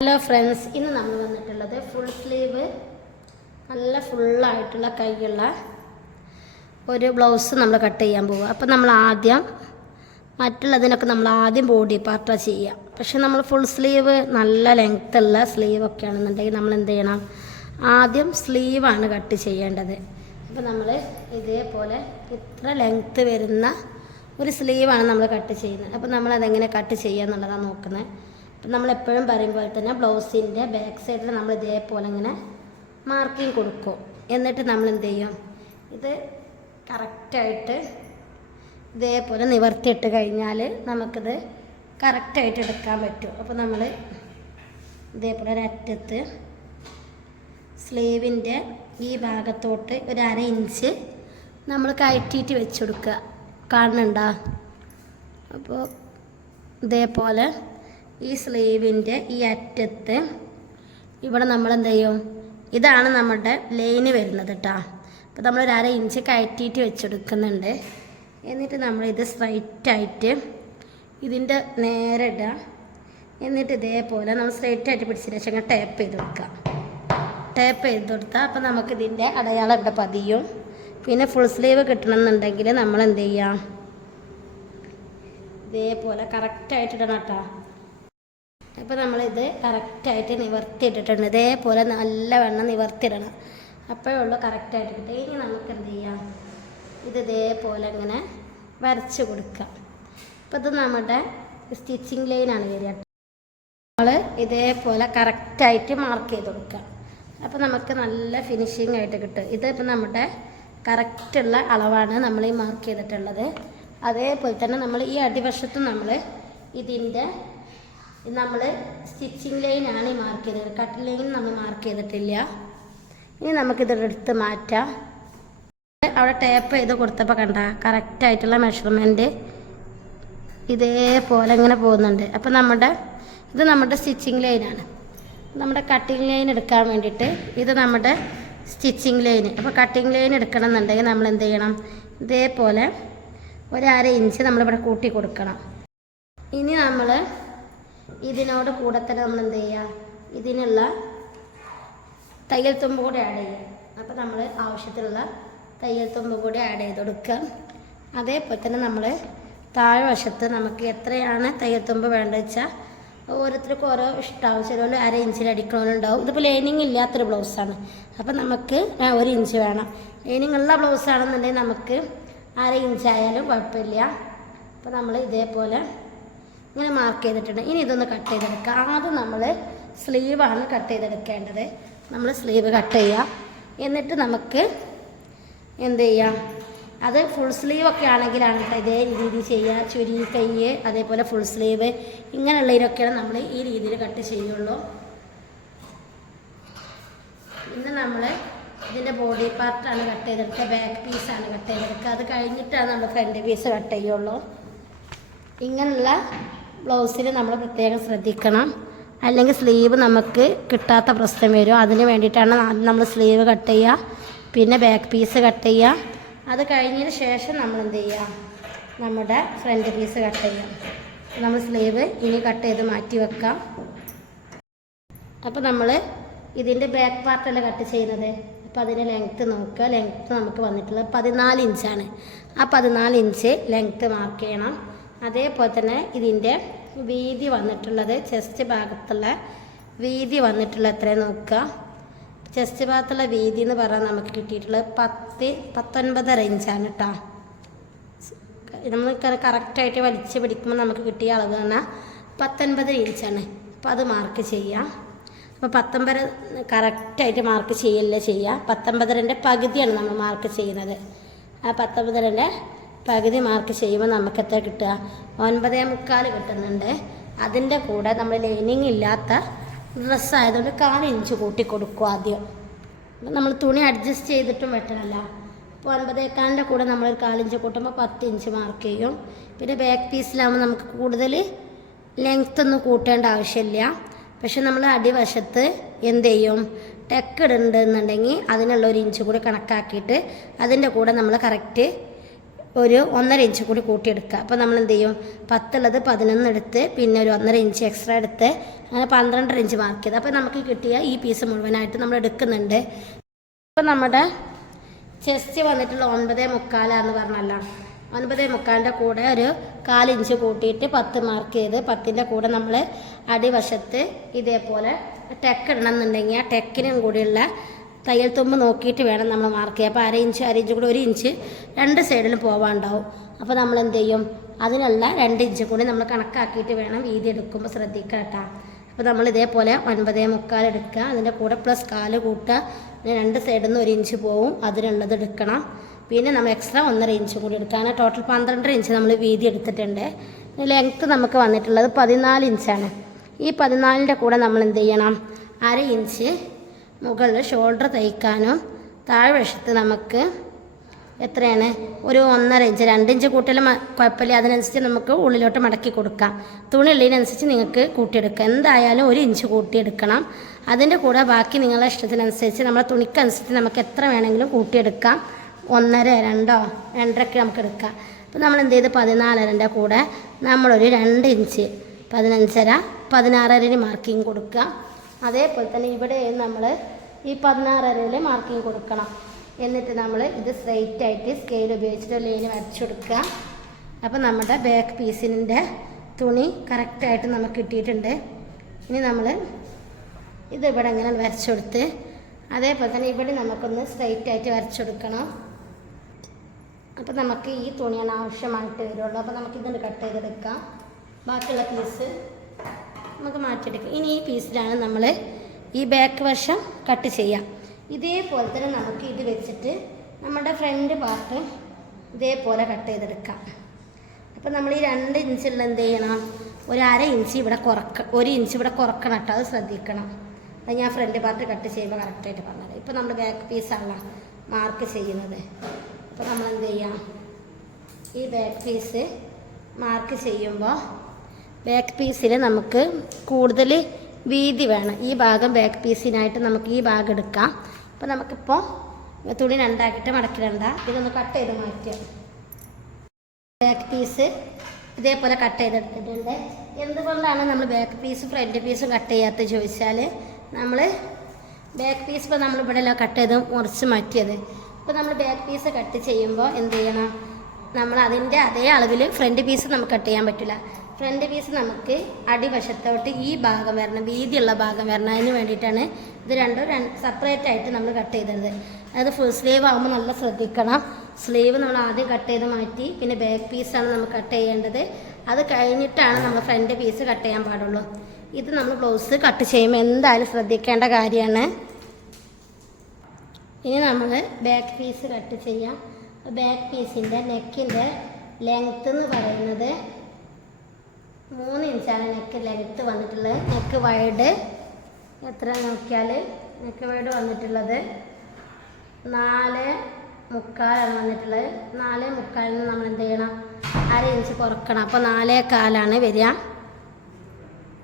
Hello friends, ഇന്ന് നമ്മൾ വന്നിട്ടുള്ളത് ഫുൾ സ്ലീവ് നല്ല ഫുള്ളായിട്ടുള്ള കൈയുള്ള ഒരു ബ്ലൗസ് നമ്മൾ കട്ട് ചെയ്യാൻ പോവുക. അപ്പോൾ നമ്മൾ ആദ്യം മറ്റുള്ളതിനൊക്കെ നമ്മൾ ആദ്യം ബോഡി പാർട്ടാണ് ചെയ്യുക. പക്ഷെ നമ്മൾ ഫുൾ സ്ലീവ് നല്ല ലെങ്ത്തുള്ള സ്ലീവൊക്കെ ആണെന്നുണ്ടെങ്കിൽ നമ്മൾ എന്ത് ചെയ്യണം, ആദ്യം സ്ലീവാണ് കട്ട് ചെയ്യേണ്ടത്. അപ്പോൾ നമ്മൾ ഇതേപോലെ ഇത്ര ലെങ്ത്ത് വരുന്ന ഒരു സ്ലീവാണ് നമ്മൾ കട്ട് ചെയ്യുന്നത്. അപ്പോൾ നമ്മളതെങ്ങനെ കട്ട് ചെയ്യുക എന്നുള്ളതാണ് നോക്കുന്നത്. നമ്മളെപ്പോഴും പറയുമ്പോൾ തന്നെ ബ്ലൗസിൻ്റെ ബാക്ക് സൈഡിൽ നമ്മൾ ഇതേപോലെ ഇങ്ങനെ മാർക്കിങ് കൊടുക്കും. എന്നിട്ട് നമ്മൾ എന്ത് ചെയ്യും, ഇത് കറക്റ്റായിട്ട് ഇതേപോലെ നിവർത്തിയിട്ട് കഴിഞ്ഞാൽ നമുക്കിത് കറക്റ്റായിട്ട് എടുക്കാൻ പറ്റും. അപ്പോൾ നമ്മൾ ഇതേപോലെ ഒരറ്റത്ത് സ്ലീവിൻ്റെ ഈ ഭാഗത്തോട്ട് ഒരു 1/2 ഇഞ്ച് നമ്മൾ കയറ്റിയിട്ട് വെച്ച് കൊടുക്കുക. കാണുന്നുണ്ടോ? അപ്പോൾ ഇതേപോലെ ഈ സ്ലീവിൻ്റെ ഈ അറ്റത്ത് ഇവിടെ നമ്മൾ എന്ത് ചെയ്യും, ഇതാണ് നമ്മുടെ ലൈന് വരുന്നത് കേട്ടോ. അപ്പോൾ നമ്മൾ ഒരു 1/2 ഇഞ്ച് കയറ്റിയിട്ട് വെച്ചെടുക്കുന്നുണ്ട്. എന്നിട്ട് നമ്മളിത് സ്ട്രൈറ്റായിട്ട് ഇതിൻ്റെ നേരെ ഇടുക. എന്നിട്ട് ഇതേപോലെ നമ്മൾ സ്ട്രൈറ്റായിട്ട് പിടിച്ചതിന് ശേഷം ടേപ്പ് ചെയ്ത് കൊടുക്കുക. ടേപ്പ് ചെയ്ത് കൊടുത്താൽ അപ്പോൾ നമുക്കിതിൻ്റെ അടയാളം ഇവിടെ പതിയും. പിന്നെ ഫുൾ സ്ലീവ് കിട്ടണമെന്നുണ്ടെങ്കിൽ നമ്മൾ എന്ത് ചെയ്യാം, ഇതേപോലെ കറക്റ്റായിട്ട് ഇടണം കേട്ടോ. അപ്പോൾ നമ്മളിത് കറക്റ്റായിട്ട് നിവർത്തിയിട്ടിട്ടുണ്ട്. ഇതേപോലെ നല്ല വെണ്ണം നിവർത്തിയിടണം, അപ്പോഴേ ഉള്ളൂ കറക്റ്റായിട്ട് കിട്ടുക. ഇനി നമുക്ക് എന്ത് ചെയ്യാം, ഇത് ഇതേപോലെ ഇങ്ങനെ വരച്ച് കൊടുക്കാം. അപ്പോൾ ഇത് നമ്മുടെ സ്റ്റിച്ചിങ് ലൈനാണ് വരിക. നമ്മൾ ഇതേപോലെ കറക്റ്റായിട്ട് മാർക്ക് ചെയ്ത് കൊടുക്കുക. അപ്പോൾ നമുക്ക് നല്ല ഫിനിഷിംഗ് ആയിട്ട് കിട്ടും. ഇതിപ്പോൾ നമ്മുടെ കറക്റ്റുള്ള അളവാണ് നമ്മൾ ഈ മാർക്ക് ചെയ്തിട്ടുള്ളത്. അതേപോലെ തന്നെ നമ്മൾ ഈ അടിവശത്തും നമ്മൾ ഇതിൻ്റെ നമ്മൾ സ്റ്റിച്ചിങ് ലൈനാണ് ഈ മാർക്ക് ചെയ്തത്. കട്ട് ലൈൻ നമ്മൾ മാർക്ക് ചെയ്തിട്ടില്ല. ഇനി നമുക്കിതെടുത്ത് മാറ്റാം. അവിടെ ടേപ്പ് ചെയ്ത് കൊടുത്തപ്പോൾ കണ്ട കറക്റ്റായിട്ടുള്ള മെഷർമെൻറ്റ് ഇതേപോലെ ഇങ്ങനെ പോകുന്നുണ്ട്. അപ്പോൾ ഇത് നമ്മുടെ സ്റ്റിച്ചിങ് ലൈനാണ്. നമ്മുടെ കട്ടിങ് ലൈൻ എടുക്കാൻ വേണ്ടിയിട്ട് ഇത് നമ്മുടെ സ്റ്റിച്ചിങ് ലൈന്. അപ്പോൾ കട്ടിങ് ലൈൻ എടുക്കണം എന്നുണ്ടെങ്കിൽ നമ്മൾ എന്ത് ചെയ്യണം, ഇതേപോലെ ഒരു 1/2 ഇഞ്ച് നമ്മളിവിടെ കൂട്ടി കൊടുക്കണം. ഇനി നമ്മൾ ഇതിനോട് കൂടെ തന്നെ നമ്മൾ എന്ത് ചെയ്യുക, ഇതിനുള്ള തയ്യൽ തുമ്പ് കൂടി ആഡ് ചെയ്യുക. അപ്പോൾ നമ്മൾ ആവശ്യത്തിലുള്ള തയ്യൽ തുമ്പ് കൂടി ആഡ് ചെയ്ത് കൊടുക്കുക. അതേപോലെ തന്നെ നമ്മൾ താഴ്വശത്ത് നമുക്ക് എത്രയാണ് തയ്യൽ തുമ്പ് വേണ്ടത് വെച്ചാൽ ഓരോരുത്തർക്കും ഓരോ ഇഷ്ടമാവും. ചിലർ 1/2 ഇഞ്ചിൽ അടിക്കണമെന്നുണ്ടാവും. ഇതിപ്പോൾ ലൈനിങ് ഇല്ലാത്തൊരു ബ്ലൗസാണ്. അപ്പോൾ നമുക്ക് 1 ഇഞ്ച് വേണം. ലൈനിങ് ഉള്ള ബ്ലൗസാണെന്നുണ്ടെങ്കിൽ നമുക്ക് 1/2 ഇഞ്ചായാലും കുഴപ്പമില്ല. അപ്പോൾ നമ്മൾ ഇതേപോലെ ഇങ്ങനെ മാർക്ക് ചെയ്തിട്ടുണ്ട്. ഇനി ഇതൊന്ന് കട്ട് ചെയ്തെടുക്കുക. ആദ്യം നമ്മൾ സ്ലീവാണ് കട്ട് ചെയ്തെടുക്കേണ്ടത്. നമ്മൾ സ്ലീവ് കട്ട് ചെയ്യുക. എന്നിട്ട് നമുക്ക് എന്ത് ചെയ്യാം, അത് ഫുൾ സ്ലീവൊക്കെ ആണെങ്കിലാണ് ഇതേ രീതി ചെയ്യുക. ചുരി കൈ അതേപോലെ ഫുൾ സ്ലീവ് ഇങ്ങനെയുള്ളതിനൊക്കെയാണ് നമ്മൾ ഈ രീതിയിൽ കട്ട് ചെയ്യുള്ളൂ. പിന്നെ നമ്മൾ ഇതിൻ്റെ ബോഡി പാർട്ടാണ് കട്ട് ചെയ്തെടുക്കുക, ബാക്ക് പീസാണ് കട്ട് ചെയ്തെടുക്കുക. അത് കഴിഞ്ഞിട്ടാണ് നമ്മൾ ഫ്രണ്ട് പീസ് കട്ട് ചെയ്യുള്ളൂ. ഇങ്ങനെയുള്ള ബ്ലൗസിൽ നമ്മൾ പ്രത്യേകം ശ്രദ്ധിക്കണം, അല്ലെങ്കിൽ സ്ലീവ് നമുക്ക് കിട്ടാത്ത പ്രശ്നം വരും. അതിന് വേണ്ടിയിട്ടാണ് നമ്മൾ സ്ലീവ് കട്ട് ചെയ്യുക, പിന്നെ ബാക്ക് പീസ് കട്ട് ചെയ്യുക. അത് കഴിഞ്ഞതിന് ശേഷം നമ്മൾ എന്ത് ചെയ്യുക, നമ്മുടെ ഫ്രണ്ട് പീസ് കട്ട് ചെയ്യാം. നമ്മൾ സ്ലീവ് ഇനി കട്ട് ചെയ്ത് മാറ്റി വെക്കാം. അപ്പോൾ നമ്മൾ ഇതിൻ്റെ ബാക്ക് പാർട്ടല്ല കട്ട് ചെയ്യുന്നത്. അപ്പോൾ അതിൻ്റെ ലെങ്ത്ത് നോക്കുക. ലെങ്ത്ത് നമുക്ക് വന്നിട്ടുള്ളത് 14 ഇഞ്ചാണ്. ആ 14 ഇഞ്ച് ലെങ്ത്ത് മാർക്ക് ചെയ്യണം. അതേപോലെ തന്നെ ഇതിൻ്റെ വീതി വന്നിട്ടുള്ളത്, ചെസ്റ്റ് ഭാഗത്തുള്ള വീതി വന്നിട്ടുള്ള എത്രയും നോക്കുക. ചെസ്റ്റ് ഭാഗത്തുള്ള വീതി എന്ന് പറഞ്ഞാൽ നമുക്ക് കിട്ടിയിട്ടുള്ളത് 19.5 ഇഞ്ചാണ് കേട്ടോ. നമ്മൾ കറക്റ്റായിട്ട് വലിച്ച് പിടിക്കുമ്പോൾ നമുക്ക് കിട്ടിയ അളവ് പറഞ്ഞാൽ 19 ഇഞ്ചാണ്. അപ്പോൾ അത് മാർക്ക് ചെയ്യാം. അപ്പോൾ 19 കറക്റ്റായിട്ട് മാർക്ക് ചെയ്യല്ലേ ചെയ്യുക. 19ൻ്റെ പകുതിയാണ് നമ്മൾ മാർക്ക് ചെയ്യുന്നത്. ആ 19ൻ്റെ പകുതി മാർക്ക് ചെയ്യുമ്പോൾ നമുക്ക് എത്ര കിട്ടുക, 9.25 കിട്ടുന്നുണ്ട്. അതിൻ്റെ കൂടെ നമ്മൾ ലൈനിങ് ഇല്ലാത്ത ഡ്രസ്സായതുകൊണ്ട് 1/4 ഇഞ്ച് കൂട്ടി കൊടുക്കും ആദ്യം. നമ്മൾ തുണി അഡ്ജസ്റ്റ് ചെയ്തിട്ടും വെട്ടണമല്ല. അപ്പോൾ 9.25ൻ്റെ കൂടെ നമ്മൾ 1/4 ഇഞ്ച് കൂട്ടുമ്പോൾ 10 ഇഞ്ച് മാർക്ക് ചെയ്യും. പിന്നെ ബാക്ക് പീസിലാകുമ്പോൾ നമുക്ക് കൂടുതൽ ലെങ്ത്ത് ഒന്നും കൂട്ടേണ്ട ആവശ്യമില്ല. പക്ഷെ നമ്മൾ അടിവശത്ത് എന്ത് ചെയ്യും, ടെക്ക് ഇടുന്നുണ്ടെന്നുണ്ടെങ്കിൽ അതിനുള്ള 1 ഇഞ്ച് കൂടി കണക്കാക്കിയിട്ട് അതിൻ്റെ കൂടെ നമ്മൾ കറക്റ്റ് ഒരു 1.5 ഇഞ്ച് കൂടി കൂട്ടിയെടുക്കുക. അപ്പോൾ നമ്മൾ എന്ത് ചെയ്യും, 10 ഉള്ളത് 11 എടുത്ത് പിന്നെ ഒരു 1.5 ഇഞ്ച് എക്സ്ട്രാ എടുത്ത് അങ്ങനെ 12.5 ഇഞ്ച് മാർക്ക് ചെയ്ത്. അപ്പോൾ നമുക്ക് കിട്ടിയ ഈ പീസ് മുഴുവനായിട്ട് നമ്മൾ എടുക്കുന്നുണ്ട്. അപ്പോൾ നമ്മുടെ ചെസ്റ്റ് വന്നിട്ടുള്ള 9.25 എന്ന് പറഞ്ഞല്ലോ, 9.25 കൂടെ ഒരു 4 ഇഞ്ച് കൂട്ടിയിട്ട് 10 മാർക്ക് ചെയ്ത് 10ൻ്റെ കൂടെ നമ്മൾ അടിവശത്ത് ഇതേപോലെ ടെക്ക് ഇടണം എന്നുണ്ടെങ്കിൽ ആ ടെക്കിനും കൂടിയുള്ള തയ്യൽ തുമ്പ് നോക്കിയിട്ട് വേണം നമ്മൾ മാർക്ക് ചെയ്യുക. അപ്പോൾ അര ഇഞ്ച് കൂടി 1 ഇഞ്ച് 2 സൈഡിലും പോകാനുണ്ടാവും. അപ്പോൾ നമ്മൾ എന്ത് ചെയ്യും, അതിനുള്ള 2 ഇഞ്ച് കൂടി നമ്മൾ കണക്കാക്കിയിട്ട് വേണം വീതി എടുക്കുമ്പോൾ ശ്രദ്ധിക്കുക കേട്ടോ. അപ്പോൾ നമ്മൾ ഇതേപോലെ 9.25 എടുക്കുക, അതിൻ്റെ കൂടെ പ്ലസ് 4 കൂട്ടുക, 2 സൈഡിൽ നിന്ന് 1 ഇഞ്ച് പോവും, അതിനുള്ളത് എടുക്കണം. പിന്നെ നമ്മൾ എക്സ്ട്രാ 1.5 ഇഞ്ച് കൂടി എടുക്കുക. അങ്ങനെ ടോട്ടൽ 12 ഇഞ്ച് നമ്മൾ വീതി എടുത്തിട്ടുണ്ട്. ലെങ്ത്ത് നമുക്ക് വന്നിട്ടുള്ളത് 14 ഇഞ്ചാണ്. ഈ 14ൻ്റെ കൂടെ നമ്മൾ എന്ത് ചെയ്യണം, അര ഇഞ്ച് മുകളിൽ ഷോൾഡർ തയ്ക്കാനും താഴ്വശത്ത് നമുക്ക് എത്രയാണ് ഒരു 1.5 ഇഞ്ച് 2 ഇഞ്ച് കൂട്ടിയാലും കുഴപ്പമില്ല, അതിനനുസരിച്ച് നമുക്ക് ഉള്ളിലോട്ട് മടക്കി കൊടുക്കാം. തുണി ഉള്ളതിനനുസരിച്ച് നിങ്ങൾക്ക് കൂട്ടിയെടുക്കാം. എന്തായാലും 1 ഇഞ്ച് കൂട്ടിയെടുക്കണം. അതിൻ്റെ കൂടെ ബാക്കി നിങ്ങളുടെ ഇഷ്ടത്തിനനുസരിച്ച് നമ്മളെ തുണിക്കനുസരിച്ച് നമുക്ക് എത്ര വേണമെങ്കിലും കൂട്ടിയെടുക്കാം. 1.5, 2, 2.5 നമുക്ക് എടുക്കാം. അപ്പോൾ നമ്മൾ എന്ത് ചെയ്ത് 14ൻ്റെ കൂടെ നമ്മളൊരു 2 ഇഞ്ച് 15.5 16.5 മാർക്കിങ് കൊടുക്കുക. അതേപോലെ തന്നെ ഇവിടെ നമ്മൾ ഈ 16.5 മാർക്കിങ് കൊടുക്കണം. എന്നിട്ട് നമ്മൾ ഇത് സ്ട്രെയിറ്റ് ആയിട്ട് സ്കെയിൽ ഉപയോഗിച്ചിട്ട് ലൈൻ വരച്ചു കൊടുക്കുക. അപ്പോൾ നമ്മുടെ ബാക്ക് പീസിൻ്റെ തുണി കറക്റ്റായിട്ട് നമുക്ക് കിട്ടിയിട്ടുണ്ട്. ഇനി നമ്മൾ ഇതിവിടെ ഇങ്ങനെ വരച്ചു കൊടുത്ത് അതേപോലെ തന്നെ ഇവിടെ നമുക്കൊന്ന് സ്ട്രെയിറ്റ് ആയിട്ട് വരച്ചു കൊടുക്കണം. അപ്പോൾ നമുക്ക് ഈ തുണിയാണ് ആവശ്യമായിട്ട് വരുള്ളൂ. അപ്പോൾ നമുക്കിതൊന്ന് കട്ട് ചെയ്തെടുക്കാം. ബാക്കിയുള്ള പീസ് നമുക്ക് മാറ്റിയെടുക്കാം. ഇനി ഈ പീസിലാണ് നമ്മൾ ഈ ബാക്ക് വശം കട്ട് ചെയ്യാം. ഇതേപോലെ തന്നെ നമുക്ക് ഇത് വെച്ചിട്ട് നമ്മുടെ ഫ്രണ്ട് പാർട്ട് ഇതേപോലെ കട്ട് ചെയ്തെടുക്കാം. അപ്പോൾ നമ്മൾ ഈ 2 ഇഞ്ചുള്ള എന്ത് ചെയ്യണം, ഒരു അര ഇഞ്ച് ഇവിടെ 1 ഇഞ്ച് ഇവിടെ കുറക്കണം കേട്ടോ, അത് ശ്രദ്ധിക്കണം. അത് ഞാൻ ഫ്രണ്ട് പാർട്ട് കട്ട് ചെയ്യുമ്പോൾ കറക്റ്റായിട്ട് പറഞ്ഞത്. ഇപ്പോൾ നമ്മൾ ബാക്ക് പീസാണ് മാർക്ക് ചെയ്യുന്നത്. അപ്പോൾ നമ്മൾ എന്ത് ചെയ്യാം, ഈ ബാക്ക് പീസ് മാർക്ക് ചെയ്യുമ്പോൾ ബാക്ക് പീസിൽ നമുക്ക് കൂടുതൽ വീതി വേണം. ഈ ഭാഗം ബാക്ക് പീസിനായിട്ട് നമുക്ക് ഈ ഭാഗം എടുക്കാം. അപ്പോൾ നമുക്കിപ്പോൾ തുണി 2 ആക്കിയിട്ട് മടക്കിടണ്ട, ഇതൊന്ന് കട്ട് ചെയ്ത് മാറ്റുക. ബാക്ക് പീസ് ഇതേപോലെ കട്ട് ചെയ്തെടുത്തിട്ടുണ്ട്. എന്തുകൊണ്ടാണ് നമ്മൾ ബാക്ക് പീസും ഫ്രണ്ട് പീസും കട്ട് ചെയ്യാത്തത് ചോദിച്ചാൽ, നമ്മൾ ബാക്ക് പീസ് ഇപ്പോൾ നമ്മളിവിടെ എല്ലാം കട്ട് ചെയ്ത് മുറിച്ച് മാറ്റിയത്. ഇപ്പോൾ നമ്മൾ ബാക്ക് പീസ് കട്ട് ചെയ്യുമ്പോൾ എന്ത് ചെയ്യണം, നമ്മൾ അതിൻ്റെ അതേ അളവിൽ ഫ്രണ്ട് പീസ് നമുക്ക് കട്ട് ചെയ്യാൻ പറ്റില്ല. ഫ്രണ്ട് പീസ് നമുക്ക് അടിവശത്തോട്ട് ഈ ഭാഗം വരണം, വീതിയുള്ള ഭാഗം വരണം. അതിന് വേണ്ടിയിട്ടാണ് ഇത് രണ്ടും സെപ്പറേറ്റ് ആയിട്ട് നമ്മൾ കട്ട് ചെയ്തത്. അത് ഫുൾ സ്ലീവ് ആകുമ്പോൾ നല്ല ശ്രദ്ധിക്കണം. സ്ലീവ് നമ്മൾ ആദ്യം കട്ട് ചെയ്ത് മാറ്റി പിന്നെ ബാക്ക് പീസാണ് നമ്മൾ കട്ട് ചെയ്യേണ്ടത്. അത് കഴിഞ്ഞിട്ടാണ് നമ്മൾ ഫ്രണ്ട് പീസ് കട്ട് ചെയ്യാൻ പാടുള്ളൂ. ഇത് നമ്മൾ ബ്ലൗസ് കട്ട് ചെയ്യുമ്പോൾ എന്തായാലും ശ്രദ്ധിക്കേണ്ട കാര്യമാണ്. ഇനി നമ്മൾ ബാക്ക് പീസ് കട്ട് ചെയ്യാം. ബാക്ക് പീസിൻ്റെ നെക്കിൻ്റെ ലെങ്ത്ത് എന്ന് പറയുന്നത് 3 ഇഞ്ചാണ് നെക്ക് ലെങ്ത്ത് വന്നിട്ടുള്ളത്. നെക്ക് വൈഡ് എത്ര നോക്കിയാൽ നെക്ക് വൈഡ് വന്നിട്ടുള്ളത് 4.25 വന്നിട്ടുള്ളത്. 4.25 നമ്മൾ എന്ത് ചെയ്യണം, അര ഇഞ്ച് കുറക്കണം. അപ്പോൾ 4.25 വരിക.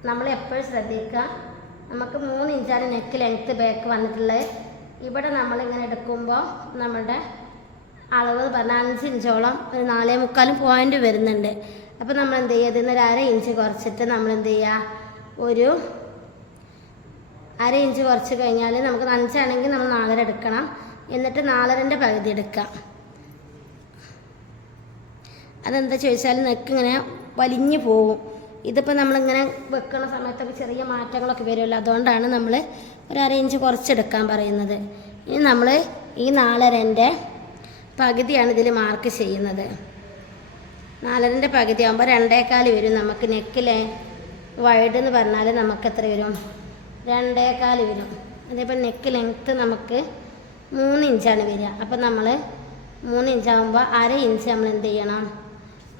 നമ്മൾ എപ്പോഴും ശ്രദ്ധിക്കുക, നമുക്ക് 3 ഇഞ്ചാണ് നെക്ക് ലെങ്ത്ത് ബാക്ക് വന്നിട്ടുള്ളത്. ഇവിടെ നമ്മളിങ്ങനെ എടുക്കുമ്പോൾ നമ്മുടെ അളവ് പറഞ്ഞാൽ 5 ഇഞ്ചോളം ഒരു 4.25 പോയിൻ്റ് വരുന്നുണ്ട്. അപ്പോൾ നമ്മൾ എന്ത് ചെയ്യുക, ഇതിൽ നിന്ന് 1/2 ഇഞ്ച് കുറച്ചിട്ട് നമ്മൾ എന്ത് ചെയ്യുക, ഒരു 1/2 ഇഞ്ച് കുറച്ച് കഴിഞ്ഞാൽ നമുക്ക് 5 ആണെങ്കിൽ നമ്മൾ 4.5 എടുക്കണം. എന്നിട്ട് 4.5ൻ്റെ പകുതി എടുക്കുക. അതെന്താ ചോദിച്ചാൽ നെക്ക് ഇങ്ങനെ വലിഞ്ഞു പോവും. ഇതിപ്പോൾ നമ്മളിങ്ങനെ വെക്കുന്ന സമയത്തൊക്കെ ചെറിയ മാറ്റങ്ങളൊക്കെ വരുമല്ലോ, അതുകൊണ്ടാണ് നമ്മൾ ഒരു 1/2 ഇഞ്ച് കുറച്ചെടുക്കാൻ പറയുന്നത്. ഇനി നമ്മൾ ഈ 4.5ൻ്റെ പകുതിയാണ് ഇതിൽ മാർക്ക് ചെയ്യുന്നത്. 4.5ൻ്റെ പകുതി ആകുമ്പോൾ 2.25 വരും. നമുക്ക് നെക്കിലെ വൈഡ് എന്ന് പറഞ്ഞാൽ നമുക്ക് എത്ര വരും, 2.25 വരും. അതേപോലെ നെക്ക് ലെങ്ത്ത് നമുക്ക് 3 ഇഞ്ചാണ് വരിക. അപ്പം നമ്മൾ 3 ഇഞ്ചാകുമ്പോൾ 1/2 ഇഞ്ച് നമ്മൾ എന്ത് ചെയ്യണം,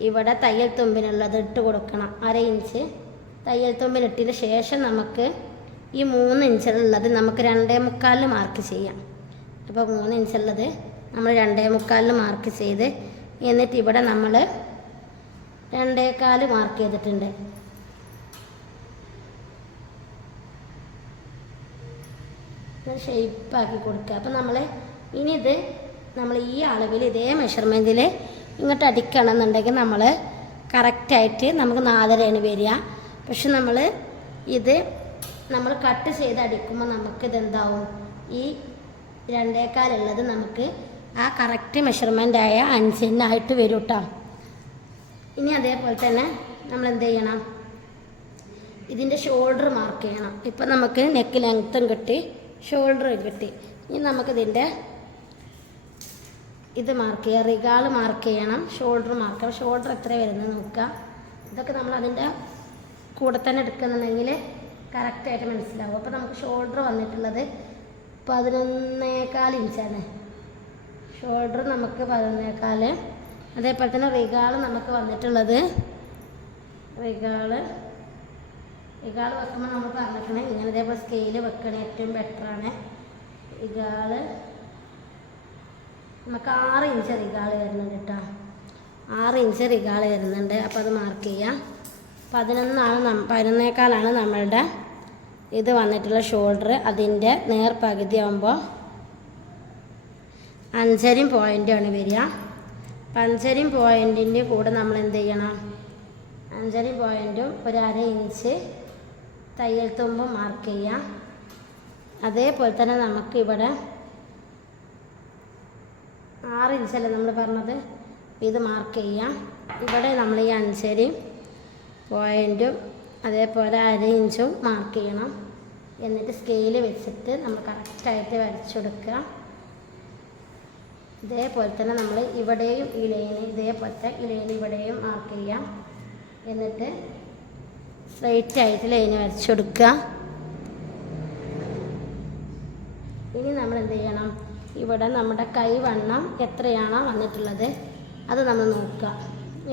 ഇവിടെ തയ്യൽ തുമ്പിനുള്ളത് ഇട്ട് കൊടുക്കണം. 1/2 ഇഞ്ച് തയ്യൽ തുമ്പിനിട്ടതിന് ശേഷം നമുക്ക് ഈ 3 ഇഞ്ചുള്ളത് നമുക്ക് 2.25 മാർക്ക് ചെയ്യാം. അപ്പോൾ 3 ഇഞ്ചുള്ളത് നമ്മൾ 2.25 മാർക്ക് ചെയ്ത് എന്നിട്ട് ഇവിടെ നമ്മൾ 2.25 മാർക്ക് ചെയ്തിട്ടുണ്ട്. ഷേപ്പാക്കി കൊടുക്കുക. അപ്പോൾ നമ്മൾ ഇനി ഇത് നമ്മൾ ഈ അളവിൽ ഇതേ മെഷർമെൻറ്റിൽ ഇങ്ങോട്ട് അടിക്കണമെന്നുണ്ടെങ്കിൽ നമ്മൾ കറക്റ്റായിട്ട് നമുക്ക് 4.5 വരിക. പക്ഷെ നമ്മൾ കട്ട് ചെയ്ത് അടിക്കുമ്പോൾ നമുക്കിതെന്താവും, ഈ 2.25 ഉള്ളത് നമുക്ക് ആ കറക്റ്റ് മെഷർമെൻ്റായ 5 വരും കേട്ടോ. ഇനി അതേപോലെ തന്നെ നമ്മൾ എന്ത് ചെയ്യണം, ഇതിൻ്റെ ഷോൾഡർ മാർക്ക് ചെയ്യണം. ഇപ്പം നമുക്ക് നെക്ക് ലെങ്ത്തും കിട്ടി, ഷോൾഡറും കിട്ടി. ഇനി നമുക്കിതിൻ്റെ ഇത് മാർക്ക് ചെയ്യുക, റിഗാൾ മാർക്ക് ചെയ്യണം, ഷോൾഡർ മാർക്ക് ചെയ്യണം. ഷോൾഡർ എത്ര വരുന്നത് നോക്കുക. ഇതൊക്കെ നമ്മൾ അതിൻ്റെ കൂടെ തന്നെ എടുക്കുന്നുണ്ടെങ്കിൽ കറക്റ്റായിട്ട് മനസ്സിലാവും. അപ്പോൾ നമുക്ക് ഷോൾഡർ വന്നിട്ടുള്ളത് 11.25 ഇഞ്ചാണ്. ഷോൾഡർ നമുക്ക് 11.25. അതേപോലെ തന്നെ റിഗാൾ നമുക്ക് വന്നിട്ടുള്ളത്, റിഗാൾ വെക്കുമ്പോൾ നമ്മൾ പറഞ്ഞിട്ടുണ്ടെങ്കിൽ ഇങ്ങനെ ഇതേപോലെ സ്കെയിൽ വെക്കണേ ഏറ്റവും ബെറ്ററാണ്. റിഗാൾ നമുക്ക് 6 ഇഞ്ച് റിഗാൾ വരുന്നുണ്ട് കേട്ടോ. 6 ഇഞ്ച് റിഗാൾ വരുന്നുണ്ട്. അപ്പോൾ അത് മാർക്ക് ചെയ്യാം. 11.25 നമ്മളുടെ ഇത് വന്നിട്ടുള്ള ഷോൾഡർ. അതിൻ്റെ നേർപകുതി ആകുമ്പോൾ 5.5 പോയിൻ്റാണ് വരിക. 5.5 പോയിൻറ്റിൻ്റെ കൂടെ നമ്മൾ എന്ത് ചെയ്യണം, 5.5 പോയിൻറ്റും 1/2 ഇഞ്ച് തയ്യൽ തുമ്പും മാർക്ക് ചെയ്യാം. അതേപോലെ തന്നെ നമുക്ക് ഇവിടെ 6 ഇഞ്ചല്ലേ നമ്മൾ പറഞ്ഞത്, ഇത് മാർക്ക് ചെയ്യാം. ഇവിടെ നമ്മൾ ഈ 5.5 പോയിൻറ്റും അതേപോലെ 1/2 ഇഞ്ചും മാർക്ക് ചെയ്യണം. എന്നിട്ട് സ്കെയിൽ വെച്ചിട്ട് നമ്മൾ കറക്റ്റായിട്ട് വരച്ചെടുക്കുക. ഇതേപോലെ തന്നെ നമ്മൾ ഇവിടെയും ഈ ലൈന് ഇതേപോലത്തെ ഈ ലൈന് ഇവിടെയും മാർക്ക് ചെയ്യാം. എന്നിട്ട് സ്ട്രെയിറ്റായിട്ട് ലൈന് വരച്ചെടുക്കുക. ഇനി നമ്മൾ എന്ത് ചെയ്യണം, ഇവിടെ നമ്മുടെ കൈവണ്ണം എത്രയാണോ വന്നിട്ടുള്ളത് അത് നമ്മൾ നോക്കുക.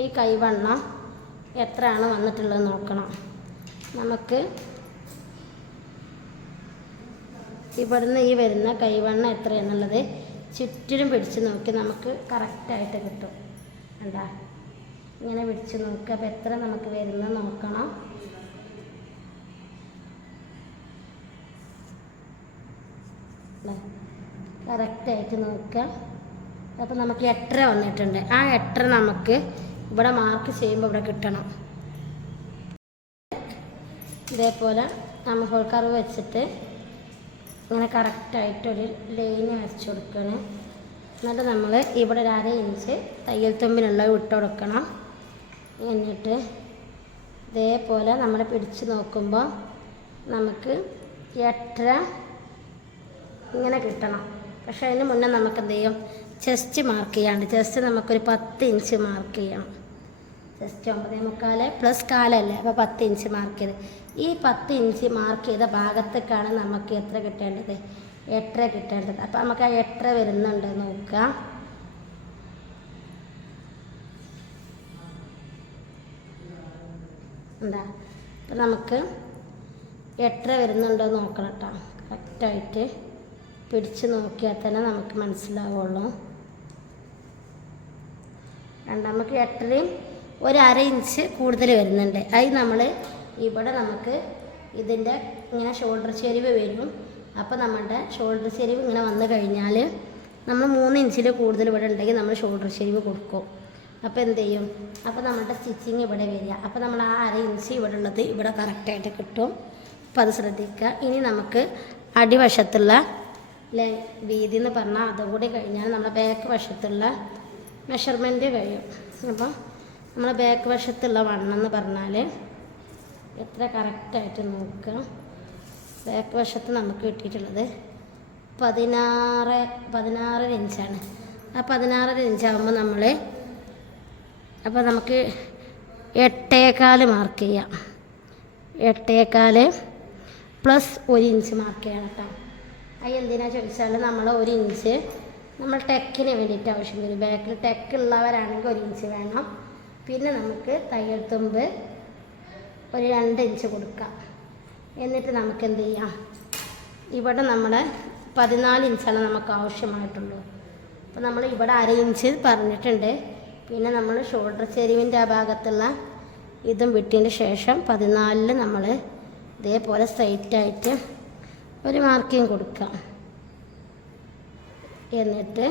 ഈ കൈവണ്ണം എത്രയാണ് വന്നിട്ടുള്ളത് നോക്കണം. നമുക്ക് ഇവിടുന്ന് ഈ വരുന്ന കൈവണ്ണം എത്രയാണെന്നുള്ളത് ചുറ്റിലും പിടിച്ച് നോക്കി നമുക്ക് കറക്റ്റായിട്ട് കിട്ടും. എന്താ ഇങ്ങനെ പിടിച്ച് നോക്കുക. അപ്പോൾ എത്ര നമുക്ക് വരുന്നത് നോക്കണം. കറക്റ്റായിട്ട് നോക്കുക. അപ്പോൾ നമുക്ക് 8.5 വന്നിട്ടുണ്ട്. ആ 8.5 നമുക്ക് ഇവിടെ മാർക്ക് ചെയ്യുമ്പോൾ ഇവിടെ കിട്ടണം. ഇതേപോലെ നമ്മൾ ഹോൾ കർവ് വെച്ചിട്ട് ഇങ്ങനെ കറക്റ്റായിട്ടൊരു ലൈന് വരച്ച് കൊടുക്കണം. എന്നിട്ട് നമ്മൾ ഇവിടെ 1/2 ഇഞ്ച് തയ്യൽ തുമ്പിനുള്ള വിട്ട് കൊടുക്കണം. എന്നിട്ട് ഇതേപോലെ നമ്മൾ പിടിച്ച് നോക്കുമ്പോൾ നമുക്ക് 8.5 ഇങ്ങനെ കിട്ടണം. പക്ഷേ അതിന് മുന്നേ നമുക്ക് എന്ത് ചെയ്യും, ചെസ്റ്റ് മാർക്ക് ചെയ്യാണ്ട്. ചെസ്റ്റ് നമുക്കൊരു 10 ഇഞ്ച് മാർക്ക് ചെയ്യണം. ചെസ്റ്റ് 9.25 പ്ലസ് കാലല്ലേ, അപ്പോൾ 10 ഇഞ്ച് മാർക്ക് ചെയ്ത് ഈ 10 ഇഞ്ച് മാർക്ക് ചെയ്ത ഭാഗത്തേക്കാണ് നമുക്ക് എത്ര കിട്ടേണ്ടത്, 8.5 കിട്ടേണ്ടത്. അപ്പോൾ നമുക്ക് ആ 8.5 വരുന്നുണ്ട് നോക്കാം. എന്താ അപ്പം നമുക്ക് 8.5 വരുന്നുണ്ടോ നോക്കണം കേട്ടോ. കറക്റ്റായിട്ട് പിടിച്ച് നോക്കിയാൽ തന്നെ നമുക്ക് മനസ്സിലാവുള്ളൂ. നമുക്ക് 8.5 1/2 ഇഞ്ച് കൂടുതൽ വരുന്നുണ്ട്. അത് നമ്മൾ ഇവിടെ നമുക്ക് ഇതിൻ്റെ ഇങ്ങനെ ഷോൾഡർ ചെരിവ് വരും. അപ്പോൾ നമ്മുടെ ഷോൾഡർ ചെരിവ് ഇങ്ങനെ വന്നു കഴിഞ്ഞാൽ നമ്മൾ 3 ഇഞ്ചിൽ കൂടുതൽ ഇവിടെ ഉണ്ടെങ്കിൽ നമ്മൾ ഷോൾഡർ ചെരിവ് കൊടുക്കും. അപ്പോൾ എന്ത് ചെയ്യും, അപ്പോൾ നമ്മുടെ സ്റ്റിച്ചിങ് ഇവിടെ വരിക. അപ്പോൾ നമ്മൾ ആ 1/2 ഇഞ്ച് ഇവിടെ ഉള്ളത് ഇവിടെ കറക്റ്റായിട്ട് കിട്ടും. അപ്പോൾ അത് ശ്രദ്ധിക്കുക. ഇനി നമുക്ക് അടിവശത്തുള്ള വീതി എന്ന് പറഞ്ഞാൽ അതുകൂടി കഴിഞ്ഞാൽ നമ്മുടെ ബാക്ക് വശത്തുള്ള മെഷർമെൻറ്റ് കഴിയും. അപ്പോൾ നമ്മൾ ബാക്ക് വശത്തുള്ള വണ്ണം എന്ന് പറഞ്ഞാൽ എത്ര കറക്റ്റായിട്ട് നോക്കുക. ബാക്ക് വശത്ത് നമുക്ക് കിട്ടിയിട്ടുള്ളത് 16 ഇഞ്ചാണ്. ആ 16 ഇഞ്ചാകുമ്പോൾ അപ്പോൾ നമുക്ക് 8.25 മാർക്ക് ചെയ്യാം. 8.25 പ്ലസ് 1 ഇഞ്ച് മാർക്ക് ചെയ്യണം കേട്ടോ. അത് എന്തിനാ ചോദിച്ചാൽ നമ്മൾ 1 ഇഞ്ച് നമ്മൾ ടെക്കിന് വേണ്ടിയിട്ട് ആവശ്യം വരും. ബാക്കിൽ ടെക്ക് ഉള്ളവരാണെങ്കിൽ 1 ഇഞ്ച് വേണം. പിന്നെ നമുക്ക് തയ്യൽ തുമ്പ് ഒരു 2 ഇഞ്ച് കൊടുക്കാം. എന്നിട്ട് നമുക്ക് എന്ത് ചെയ്യാം, ഇവിടെ നമ്മൾ 14 ഇഞ്ചാണ് നമുക്ക് ആവശ്യമായിട്ടുള്ളൂ. അപ്പോൾ നമ്മൾ ഇവിടെ 1/2 ഇഞ്ച് പറഞ്ഞിട്ടുണ്ട്. പിന്നെ നമ്മൾ ഷോൾഡർ ചെരിവിൻ്റെ ആ ഭാഗത്തുള്ള ഇതും വിട്ടതിന് ശേഷം 14 നമ്മൾ ഇതേപോലെ സ്ട്രൈറ്റായിട്ട് ഒരു മാർക്കിങ് കൊടുക്കാം. എന്നിട്ട്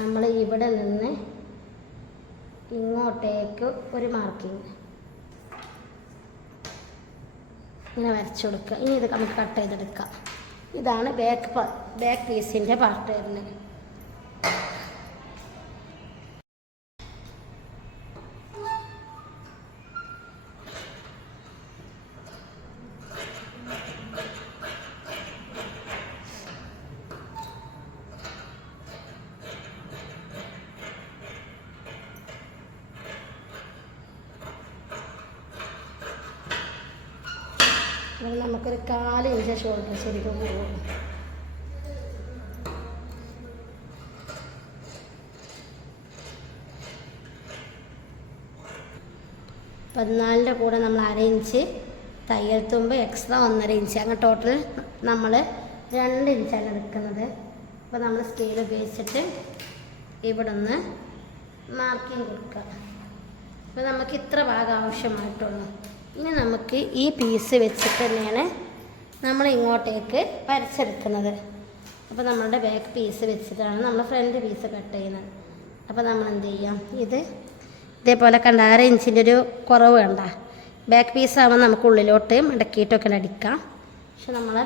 നമ്മൾ ഇവിടെ നിന്ന് ഇങ്ങോട്ടേക്ക് ഒരു മാർക്കിങ് ഇങ്ങനെ വരച്ചു കൊടുക്കുക. ഇനി ഇത് നമുക്ക് കട്ട് ചെയ്തെടുക്കാം. ഇതാണ് ബാക്ക് പീസിൻ്റെ പാർട്ട് വരുന്നത്. നമുക്കൊരു 4 ഇഞ്ച് ഷോൾഡർ ശരിക്കും പോകും. പതിനാലിൻ്റെ കൂടെ നമ്മൾ 1/2 ഇഞ്ച് തയ്യൽ തുമ്പ് എക്സ്ട്രാ 1.5 ഇഞ്ച്, അങ്ങനെ ടോട്ടൽ നമ്മൾ 2 ഇഞ്ചാണ് എടുക്കുന്നത്. അപ്പോൾ നമ്മൾ സ്കെയിൽ ഉപയോഗിച്ചിട്ട് ഇവിടെ ഒന്ന് മാർക്കിങ് കൊടുക്കുക. അപ്പോൾ നമുക്ക് ഇത്ര ഭാഗം ആവശ്യമായിട്ടുള്ളൂ. ഇനി നമുക്ക് ഈ പീസ് വെച്ചിട്ട് തന്നെയാണ് നമ്മൾ ഇങ്ങോട്ടേക്ക് വരച്ചെടുക്കുന്നത്. അപ്പോൾ നമ്മളുടെ ബാക്ക് പീസ് വെച്ചിട്ടാണ് നമ്മൾ ഫ്രണ്ട് പീസ് കട്ട് ചെയ്യുന്നത്. അപ്പോൾ നമ്മൾ എന്ത് ചെയ്യാം, ഇതേപോലെ കണ്ട 1/2 ഇഞ്ചിൻ്റെ ഒരു കുറവ് കണ്ട ബാക്ക് പീസാകുമ്പോൾ നമുക്ക് ഉള്ളിലോട്ട് മടക്കിയിട്ടൊക്കെ അടിക്കാം. പക്ഷെ നമ്മൾ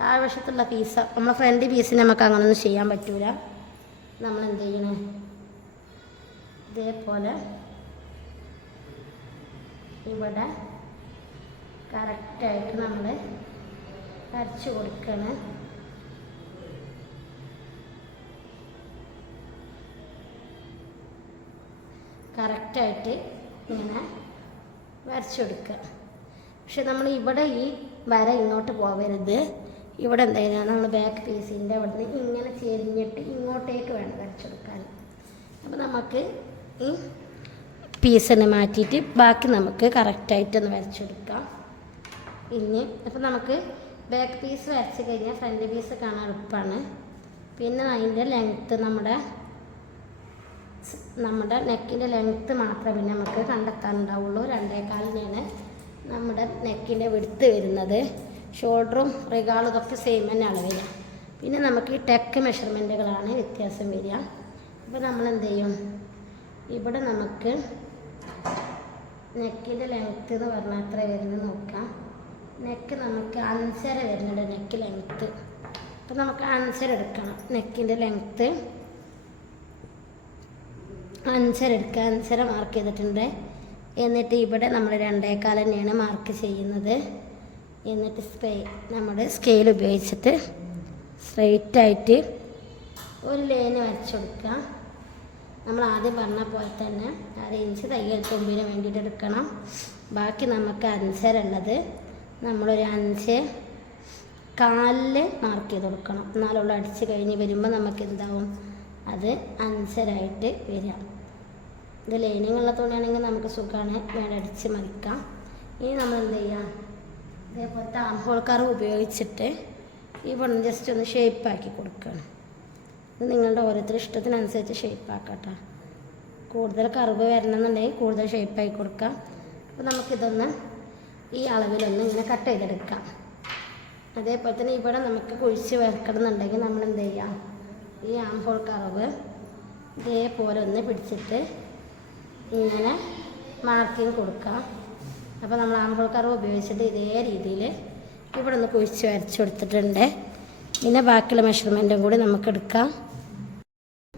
താഴ്വശത്തുള്ള പീസ് നമ്മളെ ഫ്രണ്ട് പീസിന് നമുക്ക് അങ്ങനെയൊന്നും ചെയ്യാൻ പറ്റൂല. നമ്മൾ എന്ത് ചെയ്യണേ, ഇതേപോലെ ഇവിടെ കറക്റ്റായിട്ട് നമ്മൾ വരച്ച് കൊടുക്കണം. കറക്റ്റായിട്ട് ഇങ്ങനെ വരച്ചു കൊടുക്കുക. പക്ഷെ നമ്മൾ ഇവിടെ ഈ വര ഇങ്ങോട്ട് പോകരുത്. ഇവിടെ എന്തായാലും നമ്മൾ ബാക്ക് പീസിൻ്റെ അവിടെ നിന്ന് ഇങ്ങനെ ചെരിഞ്ഞിട്ട് ഇങ്ങോട്ടേക്ക് വേണം വരച്ചെടുക്കാൻ. അപ്പോൾ നമുക്ക് ഈ പീസിനെ മാറ്റിയിട്ട് ബാക്കി നമുക്ക് കറക്റ്റായിട്ടൊന്ന് വരച്ചെടുക്കാം. ഇനി അപ്പോൾ നമുക്ക് ബാക്ക് പീസ് വരച്ച് കഴിഞ്ഞാൽ ഫ്രണ്ട് പീസ് കാണാൻ എളുപ്പമാണ്. പിന്നെ അതിൻ്റെ ലെങ്ത്ത് നമ്മുടെ നെക്കിൻ്റെ ലെങ്ത്ത് മാത്രമേ നമുക്ക് കണ്ടെത്താനുണ്ടാവുള്ളൂ. 2.25 നമ്മുടെ നെക്കിൻ്റെ വിടുത്ത് വരുന്നത്. ഷോൾഡറും റിഗാളും ഇതൊക്കെ സെയിം തന്നെയാണ് വരിക. പിന്നെ നമുക്ക് ഈ ടെക്ക് മെഷർമെൻറ്റുകളാണ് വ്യത്യാസം വരിക. അപ്പോൾ നമ്മൾ എന്ത് ചെയ്യും, ഇവിടെ നമുക്ക് നെക്കിൻ്റെ ലെങ്ത്ത് എന്ന് പറഞ്ഞാൽ എത്ര വരുന്നത് നോക്കാം. നെക്ക് നമുക്ക് 5.5 വരുന്നുണ്ട് നെക്ക് ലെങ്ത്ത്. അപ്പോൾ നമുക്ക് 5.5 എടുക്കണം. നെക്കിൻ്റെ ലെങ്ത്ത് 5.5 എടുക്കുക. 5.5 മാർക്ക് ചെയ്തിട്ടുണ്ട്. എന്നിട്ട് ഇവിടെ നമ്മൾ 2.25 തന്നെയാണ് മാർക്ക് ചെയ്യുന്നത്. എന്നിട്ട് നമ്മുടെ സ്കെയിൽ ഉപയോഗിച്ചിട്ട് സ്ട്രെയിറ്റായിട്ട് ഒരു ലൈന് വരച്ചു കൊടുക്കുക. നമ്മൾ ആദ്യം പറഞ്ഞ പോലെ തന്നെ 1/2 ഇഞ്ച് തയ്യൽ തുമ്പിന് വേണ്ടിയിട്ട് എടുക്കണം. ബാക്കി നമുക്ക് 5.5 ഉള്ളത് നമ്മളൊരു 5.25 മാർക്ക് ചെയ്ത് കൊടുക്കണം. എന്നാലുള്ള അടിച്ച് കഴിഞ്ഞ് വരുമ്പോൾ നമുക്ക് എന്താവും, അത് 5.5 വരിക. ഇത് ലൈനിങ് ഉള്ള തുണിയാണെങ്കിൽ നമുക്ക് സുഖമാണ്, വേണം അടിച്ച് മറിക്കാം. ഇനി നമ്മൾ എന്ത് ചെയ്യാം, ഇതേപോലത്തെ ആംഹോൾ കർവ് ഉപയോഗിച്ചിട്ട് ഇവിടെ ജസ്റ്റ് ഒന്ന് ഷേപ്പാക്കി കൊടുക്കണം. ഇത് നിങ്ങളുടെ ഓരോരുത്തരുടെ ഇഷ്ടത്തിനനുസരിച്ച് ഷേപ്പാക്കട്ടോ. കൂടുതൽ കർവ് വരണമെന്നുണ്ടെങ്കിൽ കൂടുതൽ ഷേപ്പാക്കി കൊടുക്കാം. അപ്പോൾ നമുക്കിതൊന്ന് ഈ അളവിലൊന്ന് ഇങ്ങനെ കട്ട് ചെയ്തെടുക്കാം. അതേപോലെ തന്നെ ഇവിടെ നമുക്ക് കുഴിച്ച് വരക്കണമെന്നുണ്ടെങ്കിൽ നമ്മൾ എന്ത് ചെയ്യാം, ഈ ആംഹോൾ കർവ് ഇതേപോലെ ഒന്ന് പിടിച്ചിട്ട് ഇങ്ങനെ മാർക്കിങ് കൊടുക്കാം. അപ്പോൾ നമ്മൾ ആംഹോൾ കർവ് ഉപയോഗിച്ചിട്ട് ഇതേ രീതിയിൽ ഇവിടെ ഒന്ന് കുഴിച്ച് വരച്ച് കൊടുത്തിട്ടുണ്ട്. പിന്നെ ബാക്കിയുള്ള മെഷർമെൻറ്റും കൂടി നമുക്ക് എടുക്കാം.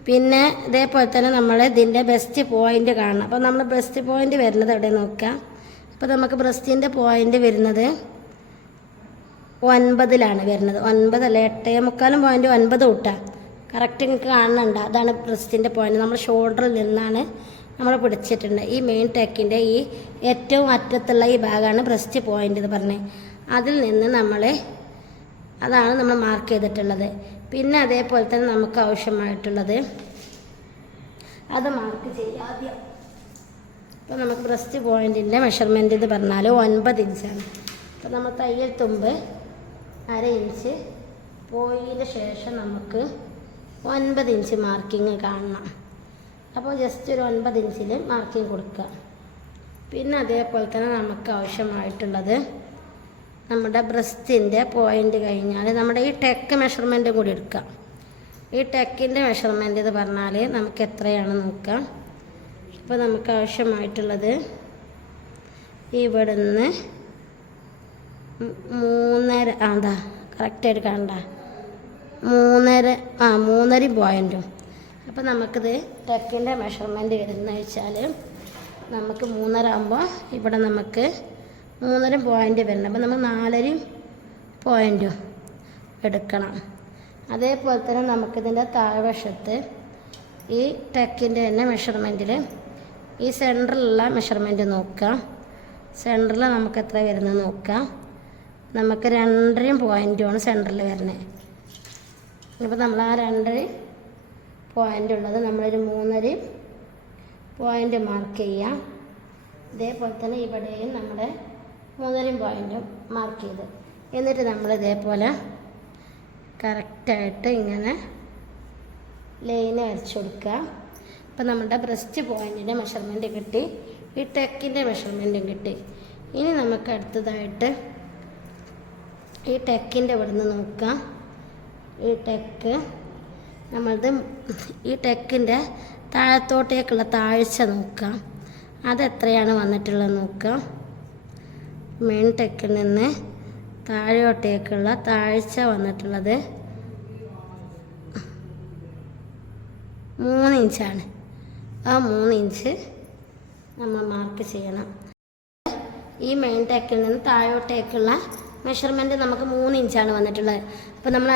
പിന്നെ ഇതേപോലെ തന്നെ നമ്മൾ ഇതിൻ്റെ ബെസ്റ്റ് പോയിൻ്റ് കാണണം. അപ്പോൾ നമ്മൾ ബെസ്റ്റ് പോയിൻ്റ് വരുന്നത് എവിടെ നോക്കാം. അപ്പോൾ നമുക്ക് ബ്രസ്റ്റിൻ്റെ പോയിൻ്റ് വരുന്നത് 9 വരുന്നത്. 9 അല്ല 8.25 പോയിൻ്റ് 9 കൂട്ടാം. കറക്റ്റ് നിങ്ങൾക്ക് കാണുന്നുണ്ട്. അതാണ് ബ്രസ്റ്റിൻ്റെ പോയിൻ്റ്. നമ്മൾ ഷോൾഡറിൽ നിന്നാണ് നമ്മൾ പിടിച്ചിട്ടുണ്ട്. ഈ മെയിൻ ടെക്കിൻ്റെ ഈ ഏറ്റവും അറ്റത്തുള്ള ഈ ഭാഗമാണ് ബ്രസ്റ്റ് പോയിൻ്റ് എന്ന് പറഞ്ഞത്. അതിൽ നിന്ന് അതാണ് നമ്മൾ മാർക്ക് ചെയ്തിട്ടുള്ളത്. പിന്നെ അതേപോലെ തന്നെ നമുക്ക് ആവശ്യമായിട്ടുള്ളത് അത് മാർക്ക് ചെയ്യുക ആദ്യം. അപ്പോൾ നമുക്ക് ബ്രസ്റ്റ് പോയിൻറ്റിൻ്റെ മെഷർമെൻറ്റ് എന്ന് പറഞ്ഞാൽ 9 ഇഞ്ചാണ്. അപ്പോൾ നമ്മൾ തയ്യൽ തുമ്പ് 1/2 ഇഞ്ച് പോയതിന് ശേഷം നമുക്ക് 9 ഇഞ്ച് മാർക്കിങ് കാണണം. അപ്പോൾ ജസ്റ്റ് ഒരു 9 ഇഞ്ചിൽ മാർക്കിങ് കൊടുക്കുക. പിന്നെ അതേപോലെ തന്നെ നമുക്ക് ആവശ്യമായിട്ടുള്ളത് നമ്മുടെ ബ്രസ്റ്റിൻ്റെ പോയിൻ്റ് കഴിഞ്ഞാൽ നമ്മുടെ ഈ ടെക്ക് മെഷർമെൻറ്റ് കൂടി എടുക്കാം. ഈ ടെക്കിൻ്റെ മെഷർമെൻറ്റ് എന്ന് പറഞ്ഞാൽ നമുക്ക് എത്രയാണ് നോക്കാം. അപ്പോൾ നമുക്ക് ആവശ്യമായിട്ടുള്ളത് ഇവിടുന്ന് 3.5 അതാ കറക്റ്റായിട്ട് കണ്ട 3.5 പോയിൻറ്റും. അപ്പോൾ നമുക്കിത് ടെക്കിൻ്റെ മെഷർമെൻറ്റ് വരുന്നത് വെച്ചാൽ നമുക്ക് 3.5 ആകുമ്പോൾ ഇവിടെ നമുക്ക് 3.5 പോയിൻറ്റ് വരണം. അപ്പോൾ നമ്മൾ 4.5 പോയിൻറ്റും എടുക്കണം. അതേപോലെ തന്നെ നമുക്കിതിൻ്റെ താഴ്വശത്ത് ഈ ടെക്കിൻ്റെ തന്നെ മെഷർമെൻറ്റിൽ ഈ സെൻറ്ററിലുള്ള മെഷർമെൻറ്റ് നോക്കാം. സെൻറ്ററിൽ നമുക്ക് എത്ര വരുന്നത് നോക്കാം. നമുക്ക് 2.5 പോയിൻറ്റുമാണ് സെൻറ്ററിൽ വരുന്നത്. അപ്പോൾ നമ്മൾ ആ 2.5 പോയിൻ്റ് ഉള്ളത് നമ്മളൊരു 3.5 പോയിൻ്റ് മാർക്ക് ചെയ്യാം. ഇതേപോലെ തന്നെ ഇവിടെയും നമ്മുടെ 3.5 പോയിൻറ്റും മാർക്ക് ചെയ്ത് എന്നിട്ട് നമ്മൾ ഇതേപോലെ കറക്റ്റായിട്ട് ഇങ്ങനെ ലൈന് വരച്ചു കൊടുക്കുക. അപ്പം നമ്മുടെ ബ്രസ്റ്റ് പോയിൻറ്റിൻ്റെ മെഷർമെൻറ്റ് കിട്ടി, ഈ ടെക്കിൻ്റെ മെഷർമെൻറ്റും കിട്ടി. ഇനി നമുക്ക് അടുത്തതായിട്ട് ഈ ടെക്കിൻ്റെ ഇവിടുന്ന് നോക്കാം. ഈ ടെക്ക് നമ്മളത് ഈ ടെക്കിൻ്റെ താഴത്തോട്ടേക്കുള്ള താഴ്ച നോക്കാം. അതെത്രയാണ് വന്നിട്ടുള്ളത് നോക്കാം. മെയിൻ ടെക്കിൽ നിന്ന് താഴോട്ടേക്കുള്ള താഴ്ച വന്നിട്ടുള്ളത് 3 ഇഞ്ചാണ്. ആ 3 ഇഞ്ച് നമ്മൾ മാർക്ക് ചെയ്യണം. ഈ മെയിൻ ടെക്കിൽ നിന്ന് താഴോട്ടേക്കുള്ള മെഷർമെൻറ്റ് നമുക്ക് 3 ഇഞ്ചാണ് വന്നിട്ടുള്ളത്. അപ്പോൾ നമ്മൾ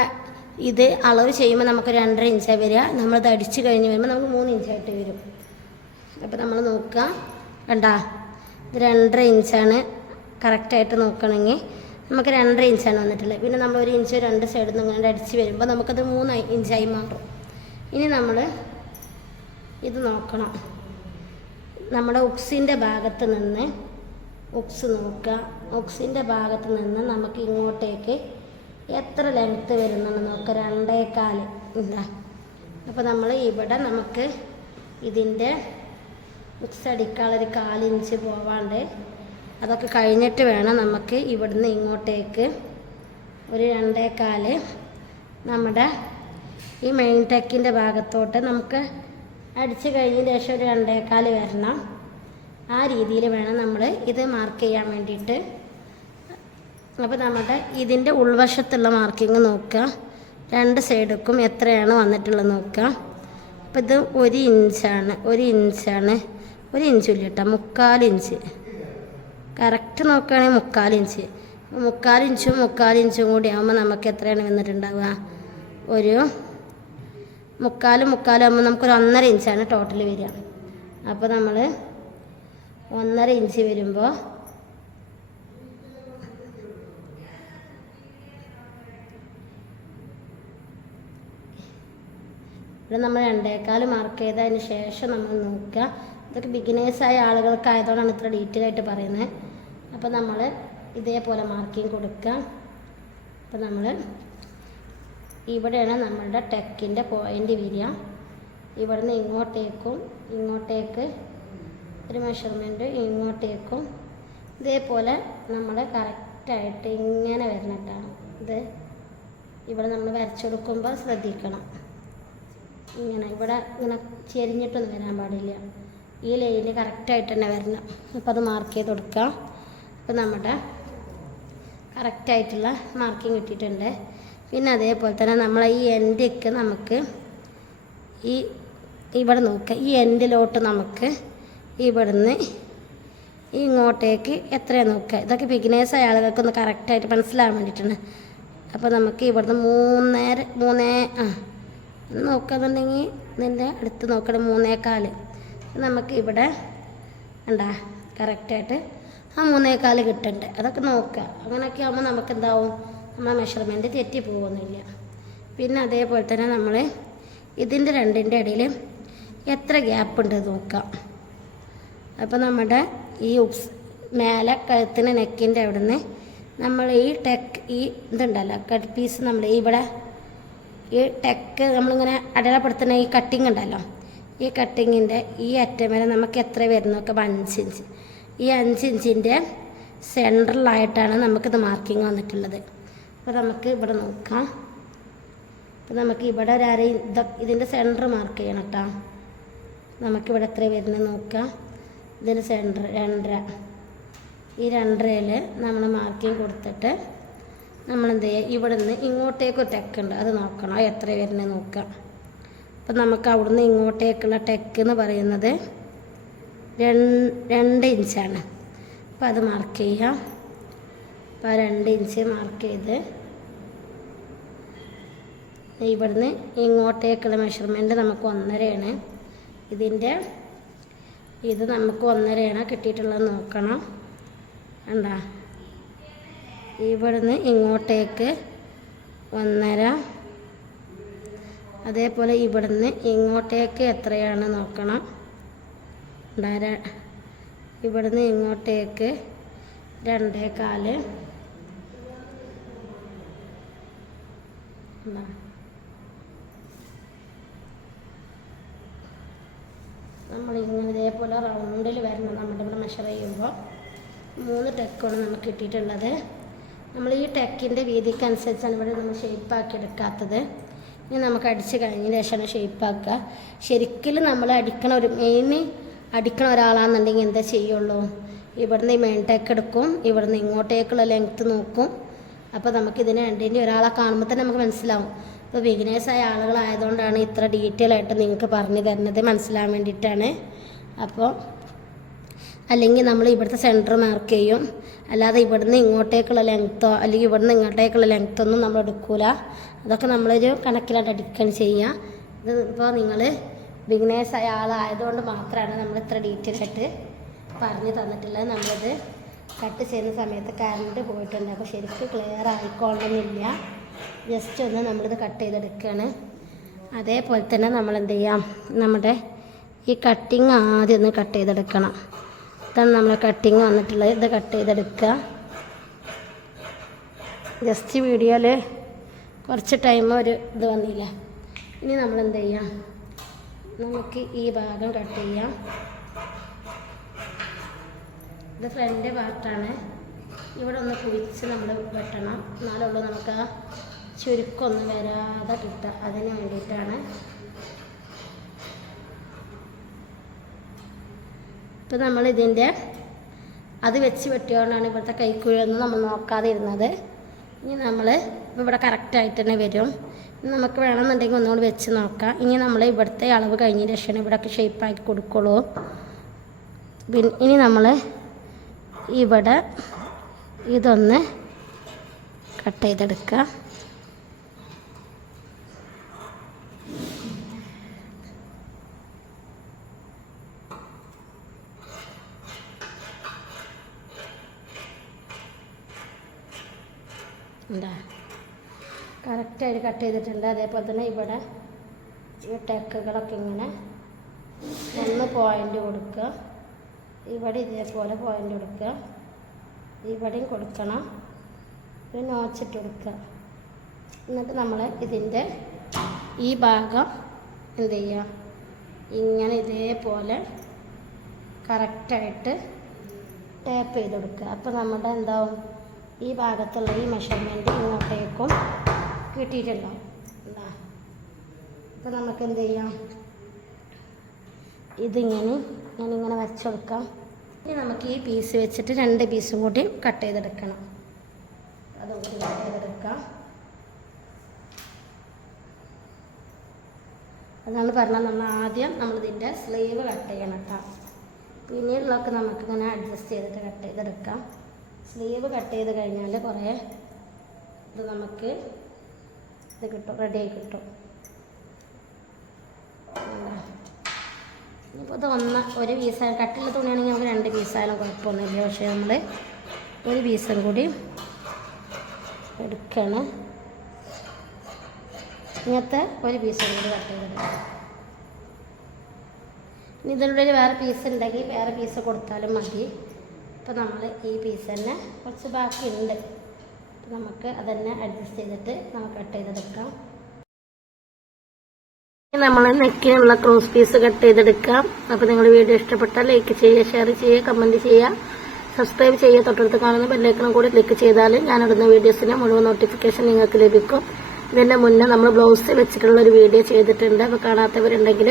ഇത് അളവ് ചെയ്യുമ്പോൾ നമുക്ക് 2.5 ഇഞ്ചാണ് വരിക. നമ്മളത് അടിച്ച് കഴിഞ്ഞ് വരുമ്പോൾ നമുക്ക് 3 ഇഞ്ചായിട്ട് വരും. അപ്പോൾ നമ്മൾ നോക്കുക, കണ്ടാ ഇത് 2.5 ഇഞ്ചാണ്. കറക്റ്റായിട്ട് നോക്കണമെങ്കിൽ നമുക്ക് 2.5 ഇഞ്ചാണ് വന്നിട്ടുള്ളത്. പിന്നെ നമ്മൾ 1 ഇഞ്ച് 2 സൈഡിൽ നിന്ന് ഇങ്ങനെ അടിച്ച് വരുമ്പോൾ നമുക്കത് 3 ഇഞ്ചായി മാറും. ഇനി നമ്മൾ ഇത് നോക്കണം. നമ്മുടെ ഉക്സിൻ്റെ ഭാഗത്ത് നിന്ന് ഉക്സ് നോക്കുക. ഉക്സിൻ്റെ ഭാഗത്ത് നിന്ന് നമുക്ക് ഇങ്ങോട്ടേക്ക് എത്ര ലെങ്ത്ത് വരുന്നുണ്ട് നോക്കുക. 2.25 എന്താ. അപ്പോൾ നമ്മൾ ഇവിടെ നമുക്ക് ഇതിൻ്റെ ഉക്സ് അടിക്കാനുള്ളൊരു 4 ഇഞ്ച് പോവാണ്ട് അതൊക്കെ കഴിഞ്ഞിട്ട് വേണം നമുക്ക് ഇവിടുന്ന് ഇങ്ങോട്ടേക്ക് ഒരു 2.25 നമ്മുടെ ഈ മെയിൻ ടെക്കിൻ്റെ ഭാഗത്തോട്ട് നമുക്ക് അടിച്ച് കഴിഞ്ഞതിന് ശേഷം ഒരു 2.25 വരണം. ആ രീതിയിൽ വേണം നമ്മൾ ഇത് മാർക്ക് ചെയ്യാൻ വേണ്ടിയിട്ട്. അപ്പോൾ നമ്മുടെ ഇതിൻ്റെ ഉൾവശത്തുള്ള മാർക്കിങ് നോക്കുക. 2 സൈഡിലും എത്രയാണ് വന്നിട്ടുള്ളത് നോക്കുക. അപ്പോൾ ഇത് 1 ഇഞ്ചാണ്. 1 ഇഞ്ചില്ല കേട്ടോ, 3/4 ഇഞ്ച്. കറക്റ്റ് നോക്കുകയാണെങ്കിൽ 3/4 ഇഞ്ച്. 3/4 ഇഞ്ചും കൂടി ആകുമ്പോൾ നമുക്ക് എത്രയാണ് വന്നിട്ടുണ്ടാവുക? ഒരു 3/4 ആകുമ്പോൾ നമുക്കൊരു 1.5 ഇഞ്ചാണ് ടോട്ടൽ വരിക. അപ്പോൾ നമ്മൾ 1.5 ഇഞ്ച് വരുമ്പോൾ ഇവിടെ നമ്മൾ 2.25 മാർക്ക് ചെയ്തതിന് ശേഷം നമ്മൾ നോക്കുക. ഇതൊക്കെ ബിഗിനേഴ്സായ ആളുകൾക്കായതുകൊണ്ടാണ് ഇത്ര ഡീറ്റെയിൽ ആയിട്ട് പറയുന്നത്. അപ്പോൾ നമ്മൾ ഇതേപോലെ മാർക്കിങ് കൊടുക്കുക. അപ്പോൾ നമ്മൾ ഇവിടെയാണ് നമ്മളുടെ ടെക്കിൻ്റെ പോയിൻ്റ് വരിക. ഇവിടുന്ന് ഇങ്ങോട്ടേക്ക് ഒരു മെഷർമെൻറ്റ്, ഇങ്ങോട്ടേക്കും ഇതേപോലെ നമ്മൾ കറക്റ്റായിട്ട് ഇങ്ങനെ വരണട്ടാണ്. ഇത് ഇവിടെ നമ്മൾ വരച്ചു കൊടുക്കുമ്പോൾ ശ്രദ്ധിക്കണം. ഇവിടെ ഇങ്ങനെ ചെരിഞ്ഞിട്ടൊന്നും വരാൻ പാടില്ല. ഈ ലൈന് കറക്റ്റായിട്ട് തന്നെ വരണം. അപ്പോൾ അത് മാർക്ക് ചെയ്ത് കൊടുക്കാം. അപ്പോൾ നമ്മുടെ കറക്റ്റായിട്ടുള്ള മാർക്കിങ് കിട്ടിയിട്ടുണ്ട്. പിന്നെ അതേപോലെ തന്നെ നമ്മളെ ഈ എൻഡൊക്കെ നമുക്ക് ഇവിടെ നോക്കുക. ഈ എൻഡിലോട്ട് നമുക്ക് ഇവിടുന്ന് ഇങ്ങോട്ടേക്ക് എത്രയാണ് നോക്കുക. ഇതൊക്കെ ബിഗിനേഴ്സായ ആളുകൾക്കൊന്ന് കറക്റ്റായിട്ട് മനസ്സിലാകാൻ വേണ്ടിയിട്ടാണ്. അപ്പോൾ നമുക്ക് ഇവിടുന്ന് 3 നോക്കുകയെന്നുണ്ടെങ്കിൽ ഇതിൻ്റെ അടുത്ത് നോക്കണം 3.25. നമുക്ക് ഇവിടെ ഉണ്ടാ കറക്റ്റായിട്ട് ആ 3.25 കിട്ടുന്നുണ്ട്. അതൊക്കെ നോക്കുക. അങ്ങനെയൊക്കെ ആകുമ്പോൾ നമുക്ക് എന്താവും, നമ്മളെ മെഷർമെൻറ്റ് തെറ്റി പോകുന്നില്ല. പിന്നെ അതേപോലെ തന്നെ നമ്മൾ ഇതിൻ്റെ രണ്ടിൻ്റെ ഇടയിൽ എത്ര ഗ്യാപ്പ് ഉണ്ട് നോക്കാം. അപ്പോൾ നമ്മുടെ ഈ മേലെ കഴുത്തിന് നെക്കിൻ്റെ അവിടെ നിന്ന് നമ്മൾ ഈ ഇതുണ്ടല്ലോ കട്ട് പീസ്, നമ്മൾ ഇവിടെ ഈ ടെക്ക് നമ്മളിങ്ങനെ അടയാളപ്പെടുത്തുന്ന ഈ കട്ടിങ് ഉണ്ടല്ലോ, ഈ കട്ടിങ്ങിൻ്റെ ഈ അറ്റം വരെ നമുക്ക് എത്ര വരുന്നൊക്കെ 5 ഇഞ്ച്. ഈ 5 ഇഞ്ചിൻ്റെ സെൻട്രലായിട്ടാണ് നമുക്കിത് മാർക്കിങ് വന്നിട്ടുള്ളത്. അപ്പോൾ നമുക്ക് ഇവിടെ നോക്കാം. അപ്പോൾ നമുക്ക് ഇവിടെ ഇതിൻ്റെ സെൻറ്റർ മാർക്ക് ചെയ്യണം കേട്ടോ. നമുക്കിവിടെ എത്ര വരുന്നത് നോക്കാം. ഇതിന് സെൻറ്റർ 2.5. ഈ 2.5-ൽ നമ്മൾ മാർക്കിങ് കൊടുത്തിട്ട് നമ്മളെന്ത് ചെയ്യുക, ഇവിടെ നിന്ന് ഇങ്ങോട്ടേക്ക് ഒരു ടെക്കുണ്ട്, അത് നോക്കണം എത്ര വരുന്നത് നോക്കാം. അപ്പം നമുക്ക് അവിടുന്ന് ഇങ്ങോട്ടേക്കുള്ള ടെക്ക് എന്ന് പറയുന്നത് 2 ഇഞ്ചാണ്. അപ്പോൾ അത് മാർക്ക് ചെയ്യാം. അപ്പോൾ 2 ഇഞ്ച് മാർക്ക് ചെയ്ത് ഇവിടുന്ന് ഇങ്ങോട്ടേക്കുള്ള മെഷർമെൻറ്റ് നമുക്ക് 1.5 ഇതിൻ്റെ ഇത് നമുക്ക് 1.5 കിട്ടിയിട്ടുള്ളത് നോക്കണം. കണ്ടാ, ഇവിടുന്ന് ഇങ്ങോട്ടേക്ക് 1.5, അതേപോലെ ഇവിടുന്ന് ഇങ്ങോട്ടേക്ക് എത്രയാണ് നോക്കണം. ഇവിടുന്ന് ഇങ്ങോട്ടേക്ക് 2.25. നമ്മളിങ്ങനെ ഇതേപോലെ റൗണ്ടിൽ വരണം. നമ്മുടെ ഇവിടെ മെഷർ ചെയ്യുമ്പോൾ 3 ടെക്കാണ് നമുക്ക് കിട്ടിയിട്ടുള്ളത്. നമ്മൾ ഈ ടെക്കിൻ്റെ വീതിക്കനുസരിച്ചാണ് ഇവിടെ നമ്മൾ ഷേപ്പാക്കി എടുക്കാത്തത്. ഇനി നമുക്ക് അടിച്ച് കഴിഞ്ഞതിന് ശേഷമാണ് ഷേപ്പാക്കുക. ശരിക്കും നമ്മൾ മെയിൻ അടിക്കണ ഒരാളാണെന്നുണ്ടെങ്കിൽ എന്താ ചെയ്യുള്ളൂ, ഇവിടുന്ന് ഈ മെയിൻ ടെക്ക് എടുക്കും, ഇവിടുന്ന് ഇങ്ങോട്ടേക്കുള്ള ലെങ്ത്ത് നോക്കും. അപ്പോൾ നമുക്കിതിന് രണ്ടിൻ്റെ ഒരാളെ കാണുമ്പോൾ തന്നെ നമുക്ക് മനസ്സിലാവും. ഇപ്പോൾ ബിഗിനേഴ്സായ ആളുകളായതുകൊണ്ടാണ് ഇത്ര ഡീറ്റെയിൽ ആയിട്ട് നിങ്ങൾക്ക് പറഞ്ഞു തരുന്നത്, മനസ്സിലാൻ വേണ്ടിയിട്ടാണ്. അപ്പോൾ അല്ലെങ്കിൽ നമ്മൾ ഇവിടുത്തെ സെൻറ്റർ മാർക്ക് ചെയ്യും, അല്ലാതെ ഇവിടുന്ന് ഇങ്ങോട്ടേക്കുള്ള ലെങ്ത്തോ അല്ലെങ്കിൽ ഇവിടുന്ന് ഇങ്ങോട്ടേക്കുള്ള ലെങ്ത്തൊന്നും നമ്മൾ എടുക്കൂല. അതൊക്കെ നമ്മളൊരു കണക്കിലായിട്ട് അടിക്കുകയാണ് ചെയ്യുക. ഇത് ഇപ്പോൾ നിങ്ങൾ ബിഗിനേഴ്സായ ആളായതുകൊണ്ട് മാത്രമാണ് നമ്മൾ ഇത്ര ഡീറ്റെയിൽ ആയിട്ട് പറഞ്ഞു തന്നിട്ടുള്ളത്. നമ്മളിത് കട്ട് ചെയ്യുന്ന സമയത്ത് കറണ്ട് പോയിട്ടുണ്ട്, അപ്പോൾ ശരിക്കും ക്ലിയർ ആയിക്കൊള്ളണമെന്നില്ല. ജസ്റ്റ് ഒന്ന് നമ്മളിത് കട്ട് ചെയ്തെടുക്കുകയാണ്. അതേപോലെ തന്നെ നമ്മൾ എന്ത് ചെയ്യാം, നമ്മുടെ ഈ കട്ടിങ് ആദ്യം ഒന്ന് കട്ട് ചെയ്തെടുക്കണം. ഇതാണ് നമ്മളെ കട്ടിങ് വന്നിട്ടുള്ളത്. ഇത് കട്ട് ചെയ്തെടുക്കുക. ജസ്റ്റ് വീഡിയോയിൽ കുറച്ച് ടൈം ഒരു ഇത് വന്നില്ല. ഇനി നമ്മൾ എന്ത് ചെയ്യാം, നമുക്ക് ഈ ഭാഗം കട്ട് ചെയ്യാം. ഇത് ഫ്രണ്ട് പാർട്ടാണ്. ഇവിടെ ഒന്ന് കുഴിച്ച് നമ്മൾ വെട്ടണം, എന്നാലുള്ളൂ നമുക്ക് ആ ചുരുക്കമൊന്നും വരാതെ കിട്ടുക. അതിന് വേണ്ടിയിട്ടാണ്. ഇപ്പം നമ്മളിതിൻ്റെ അത് വെച്ച് വെട്ടിയോണ്ടാണ് ഇവിടുത്തെ കൈക്കുഴിയൊന്നും നമ്മൾ നോക്കാതെ ഇരുന്നത്. ഇനി നമ്മൾ ഇവിടെ കറക്റ്റായിട്ട് തന്നെ വരും. നമുക്ക് വേണമെന്നുണ്ടെങ്കിൽ ഒന്നുകൂടി വെച്ച് നോക്കാം. ഇനി നമ്മൾ ഇവിടുത്തെ അളവ് കഴിഞ്ഞ ശേഷം ഇവിടെയൊക്കെ ഷേപ്പാക്കി കൊടുക്കുള്ളൂ. പിന്നെ ഇനി നമ്മൾ ഇവിടെ ഇതൊന്ന് കട്ട് ചെയ്തെടുക്കുക. എന്താ കറക്റ്റായിട്ട് കട്ട് ചെയ്തിട്ടുണ്ട്. അതേപോലെ തന്നെ ഇവിടെ ഈ ടെക്കുകളൊക്കെ ഇങ്ങനെ ഒന്ന് പോയിൻ്റ് കൊടുക്കുക. ഇവിടെ ഇതേപോലെ പോയിൻ്റ് കൊടുക്കുക, ഇവിടെയും കൊടുക്കണം, പിന്നെ നോച്ചിട്ട് കൊടുക്കുക. എന്നിട്ട് നമ്മൾ ഇതിൻ്റെ ഈ ഭാഗം എന്ത് ചെയ്യുക, ഇങ്ങനെ ഇതേപോലെ കറക്റ്റായിട്ട് ടാപ്പ് ചെയ്ത് കൊടുക്കുക. അപ്പോൾ നമ്മുടെ എന്താവും, ഈ ഭാഗത്തുള്ള ഈ മെഷർമെൻറ്റ് ഇങ്ങോട്ടേക്കും കിട്ടിയിട്ടുണ്ടാവും. എന്താ അപ്പോൾ നമുക്ക് എന്ത് ചെയ്യാം, ഞാനിങ്ങനെ വരച്ചെടുക്കാം. ഇനി നമുക്ക് ഈ പീസ് വെച്ചിട്ട് 2 പീസും കൂടി കട്ട് ചെയ്തെടുക്കണം. അതും കൂടി കട്ട് ചെയ്തെടുക്കാം. അതാണ് പറഞ്ഞാൽ നമ്മൾ ആദ്യം നമ്മളിതിൻ്റെ സ്ലീവ് കട്ട് ചെയ്യണം കേട്ടോ. പിന്നീടുള്ളതൊക്കെ നമുക്കിങ്ങനെ അഡ്ജസ്റ്റ് ചെയ്തിട്ട് കട്ട് ചെയ്തെടുക്കാം. സ്ലീവ് കട്ട് ചെയ്ത് കഴിഞ്ഞാൽ കുറേ ഇത് നമുക്ക് ഇത് കിട്ടും, റെഡിയായി കിട്ടും. ഇപ്പോൾ ഇത് ഒരു പീസായാലും കട്ടിയുള്ള തുണിയാണെങ്കിൽ നമുക്ക് 2 പീസായാലും കുഴപ്പമൊന്നുമില്ല. പക്ഷേ നമ്മൾ ഒരു പീസും കൂടി എടുക്കണം. ഇങ്ങനത്തെ ഒരു പീസും കൂടി കട്ട് ചെയ്തെടുക്കാം. ഇനി ഇതിനുള്ളിൽ വേറെ പീസ് ഉണ്ടെങ്കിൽ വേറെ പീസ് കൊടുത്താലും മതി. ഇപ്പോൾ നമ്മൾ ഈ പീസ് തന്നെ കുറച്ച് ബാക്കിയുണ്ട്, അപ്പോൾ നമുക്ക് അതന്നെ അഡ്ജസ്റ്റ് ചെയ്തിട്ട് നമുക്ക് കട്ട് ചെയ്തെടുക്കാം. നമ്മൾ നെക്കിനുള്ള ക്രോസ് പീസ് കട്ട് ചെയ്തെടുക്കാം. അപ്പോൾ നിങ്ങൾ വീഡിയോ ഇഷ്ടപ്പെട്ടാൽ ലൈക്ക് ചെയ്യുക, ഷെയർ ചെയ്യുക, കമൻറ്റ് ചെയ്യുക, സബ്സ്ക്രൈബ് ചെയ്യുക. തൊട്ടടുത്ത് കാണുന്ന ബെല്ലൈക്കണും കൂടി ക്ലിക്ക് ചെയ്താൽ ഞാനിടുന്ന വീഡിയോസിന് മുഴുവൻ നോട്ടിഫിക്കേഷൻ നിങ്ങൾക്ക് ലഭിക്കും. ഇതിൻ്റെ മുന്നേ നമ്മൾ ബ്ലൗസ് വെച്ചിട്ടുള്ളൊരു വീഡിയോ ചെയ്തിട്ടുണ്ട്. അപ്പോൾ കാണാത്തവരുണ്ടെങ്കിൽ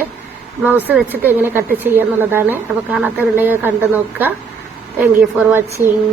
ബ്ലൗസ് വെച്ചിട്ട് എങ്ങനെ കട്ട് ചെയ്യുക എന്നുള്ളതാണ്. അപ്പോൾ കാണാത്തവരുണ്ടെങ്കിൽ കണ്ടു നോക്കുക. Thank you for watching.